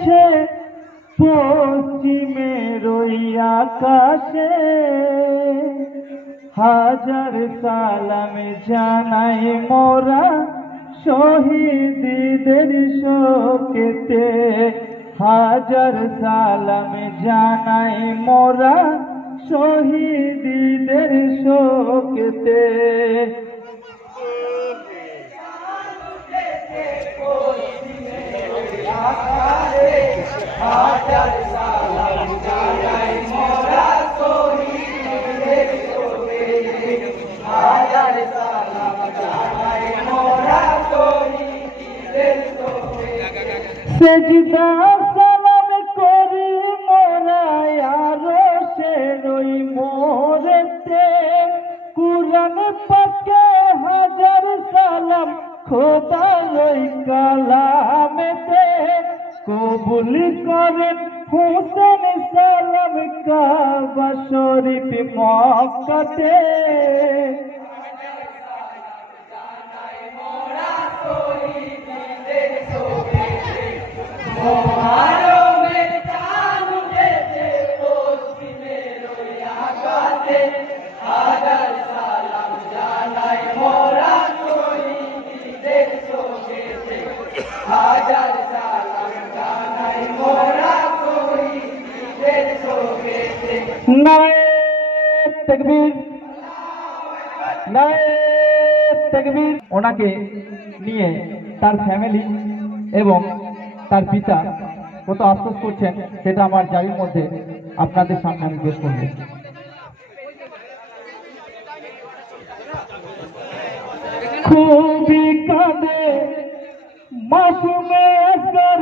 উঠেছে পশ্চিমের ওই আকাশে, হাজার সালাম জানাই মোরা শহীদদের শোকেতে, হাজার সালাম জানাই মোরা শহীদদের শোকেতে। হাজার সালাম জানাই মোরা শহীদদের শোকেতে, হাজার সালাম জানাই মোরা শহীদদের শোকেতে। সেজদা সালাম করি মোরা আরশের ওই মোড়েতে, কুরআন পাকে হাজার সালাম খোদার ওই কালামেতে, কবুল করেন হোসেন সালাম কাবা শরীফ মক্কাতে। মহরমের চাঁদ উঠেছে পশ্চিমের ওই আকাশে, হাজার সালাম জানাই মোরা শহীদদের শোকেতে, হাজার সালাম জানাই মোরা শহীদদের শোকেতে। নারে তাকবীর, নারে তাকবীর। ওনাকে নিয়ে তার ফ্যামিলি এবং তার পিতা কত আফসোস করছেন সেটা আমার জারির মধ্যে আপনাদের সামনে আমি পেশ করব। খুবই কাঁদে মাসুমে আসগর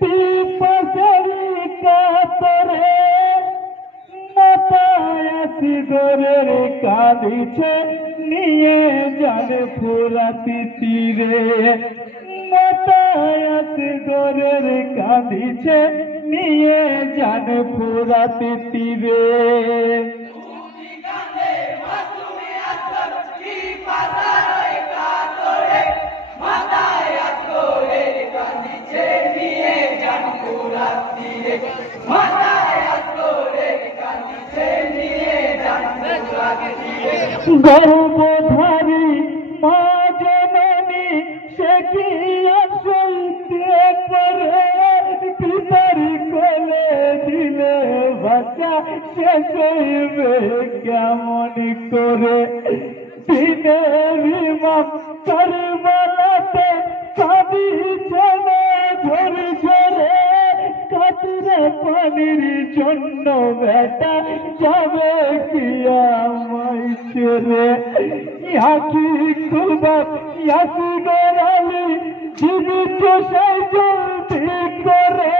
পিপাসেরি কাতরে, মাথায় আসগরের কাঁদিছে নিয়ে যান ফুরাতি তীরে, মাথায় আসগরের কাঁদিছে নিয়ে যান ফুরাতি তীরে। গর্ভধারী মা জননী সে কি সইতে পারে, পিতার কোলে দিলে বাচ্চা শেষ হইবে কেমন করে। দিনের ইমাম কারবালাতে কাঁদিছে না ঝরে ঝরে, কাতরে পানির জন্য বেটা যাবে কি আমায় ছেড়ে। ইয়াকি কুলবাব ইয়াসি গরালি জীবিত সেই জলদি করে,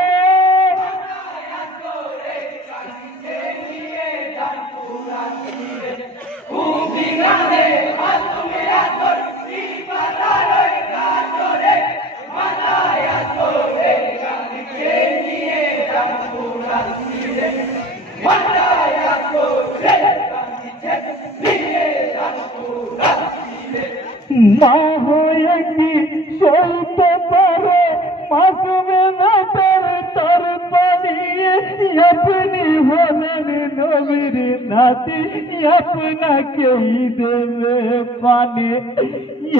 মা হয়ে কি সইতে পারে মাসুমে নাটের তোর পানি, আপনি হলেন নবীর নাতি আপনাকেই দেবে পানি।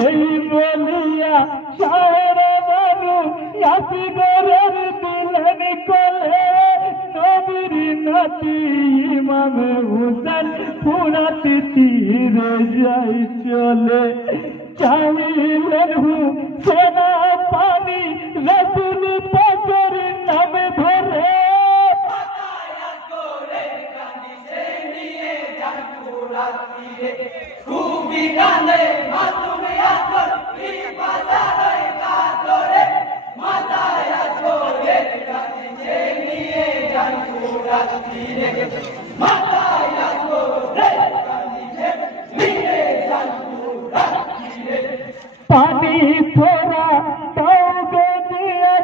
এই বলিয়া সারা বানু ইয়াসি গরের দিলেন কোলে, নবীর নাতি ইমাম হুসেন ফুরাত তীরে যাই চলে। চাইলেন হুসেনা পানি রসুল পাকের নাম ধরে, খুবই কাঁদে মাসুমে আসগর পিপাসায় কাতরে, মাথায় আসগরের কাঁদিছে নিয়ে যান ফুরাত তীরে, মাথায় আসগরের কাঁদিছে নিয়ে যান ফুরাত তীরে। পানি থোড়া তাও গদিয়া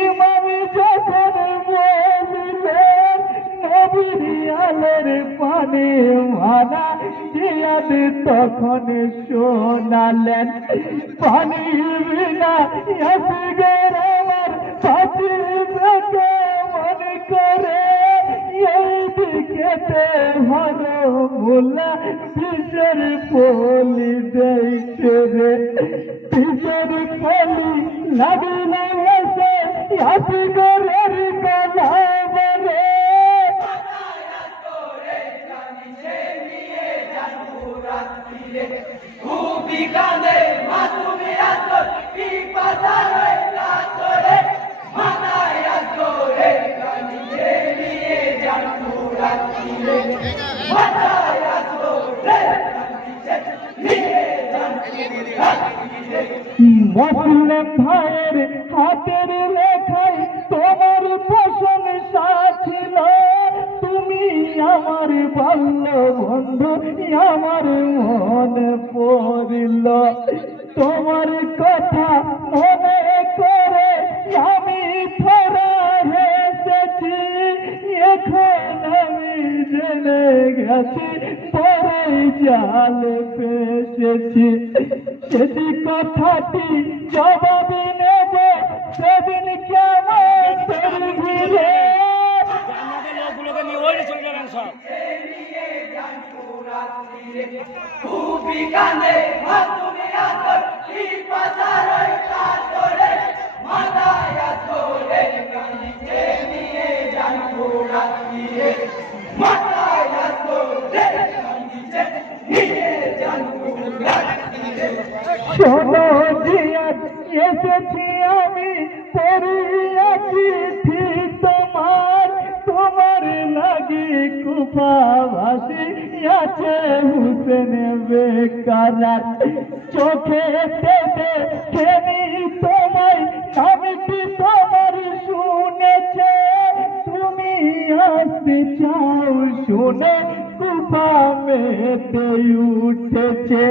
ইমাম যখন বলিলেন, নবীর আলের পানি মানা জিয়াদ তখন শোনালেন। পানি বিনা আসগর আমার পাচিবে ধরো মোলা পিসের পলি দেখছে রে পিসের পলি লাগিলে এসে হাসি ঘরের কলা বলে খুবই কাঁদে মাসুমি আসর পিপাসা রয়ে কাতরে মাথায় আসরে কাঁদিয়ে নিয়ে যান রাত্রিরে মাথায় আসরে কাঁদিয়ে নিয়ে যান রাত্রিরে মুসলিম ভাইয়ের হাতের লেখায় তোমার প্রশংসা ছিল তুমি আমার বাল্য বন্ধু আমার মন পড়িল তোমার কথা মনে করে আমি থরা হেসেছি এখন আমি জেনে গেছি পরে জাল ফেসেছি সেটি কথাটি জবাব নেব সেদিন কেমন ঘিরে খুবই কাঁদে মাসুমি আসর পিপাসা রয়ে কাতরে মাথায় আসরে কাঁদিয়ে নিয়ে যান রাত্রিরে মাথায় আসরে কাঁদিয়ে নিয়ে যান রাত্রিরে শোনো জিয়াদ এসেছি আমি পড়িয়া চিঠি তোমার তোমার লাগি কুফাবাসী আছে হুসেন বেকারার চোখে দেখেনি তোমায় নামটি তোমার শুনেছে তুমি আসতে চাও শুনে কুফা মেতে উঠেছে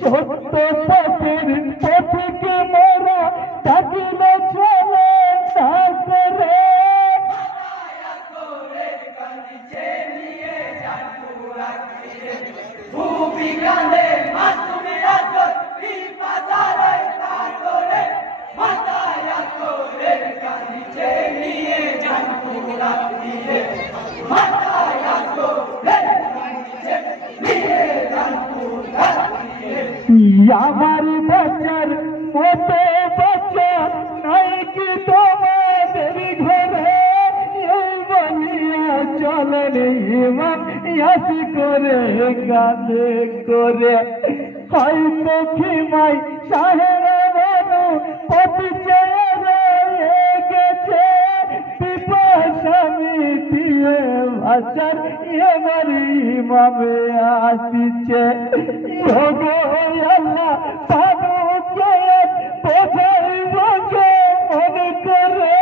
সত্য পথের পথিকে মোরা ডাকিলে চলে সাগরে খুবই কাঁদে মাসুমি আসর পিপাসা রয়ে কাতরে মাথায় আসরে কাঁদিয়ে নিয়ে যান রাত্রিরে মাথায় আসরে কাঁদিয়ে নিয়ে যান রাত্রিরে আমার বাচ্চার মতো বাচ্চা নাই কি তোমাদের ঘরে এই বলিয়া চলেন ইমাম ইয়াসি করে গানে করে হয়তো খিমাই সাহেরা বানু পতি চেয়ে গেছে পিপাসামি দিয়ে ভাষার এবার ইমামে আসিছে ওগো আল্লাহ পানু কে বোঝাই বোঝে মনে করে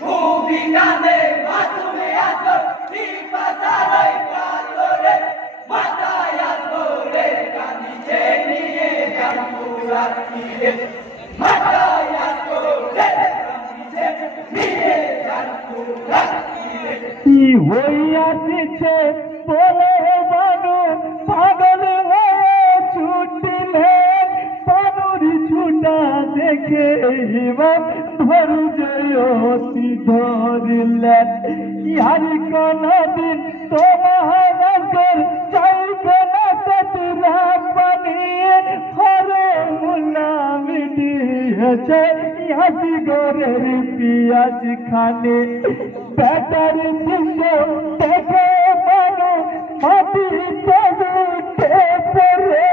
খুবই কাঁদে মাসুমি আসর পিপাসা রয়ে কাতরে মাথায় আসরে কাঁদিয়ে নিয়ে যান রাত্রিরে মাথায় আসরে কাঁদিয়ে নিয়ে যান রাত্রিরে কি হইয়াছে বলে বানু পাগল হয়ে ছুটিলে বানুর ছুটা দেখে হিমাম ধৈর্যতি ধরিলেন আর কোনদিন তোমার চাইবে না তোরা বানিয়ে হরে মুলামি দিয়েছে হাসি গরের পিয়াজ খানে বেটার দৃশ্য দেখে মানু মাটি উঠে পড়ে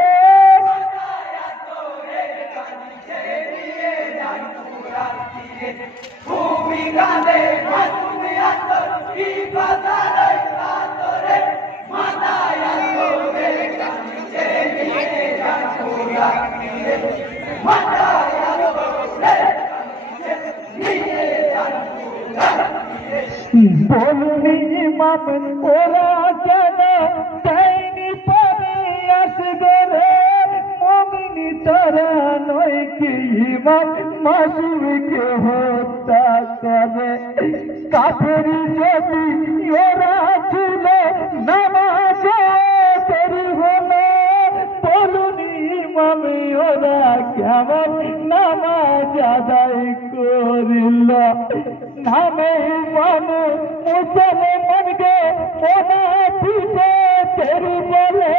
খুবই কাঁদে মাসুমি আসর পিপাসা রয়ে কাতরে মাথায় আসরে কাঁদিয়ে নিয়ে যান রাত্রিরে মাথায় আসরে কাঁদিয়ে নিয়ে যান রাত্রিরে বলুনি ইমাম ওরা কেন চাইনি পারে আসগরে মমিনি তারা নয় কি ইমাম মাসুমকে হত্যা করে কাফের যদি ওরা ছিল নামাজে দেরি হলো বলুনি ইমাম ওরা কেমন নামাজ আদায় করিল নামে মানু মুসলমানকে ওনা পিছে তেরু বলে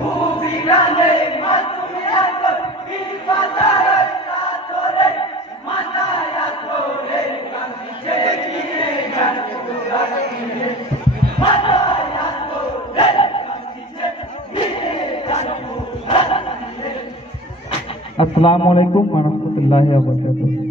ভূমিকানে মাসুম আতর ইফাদার তাতরে মাথায় আতরে কাঁদিছে গিয়ে গান পুরা গিয়ে মাথায় আতরে কাঁদিছে গিয়ে গান পুরা গিয়ে। আসসালামু আলাইকুম ওয়া রাহমাতুল্লাহি ওয়া বারাকাতুহু।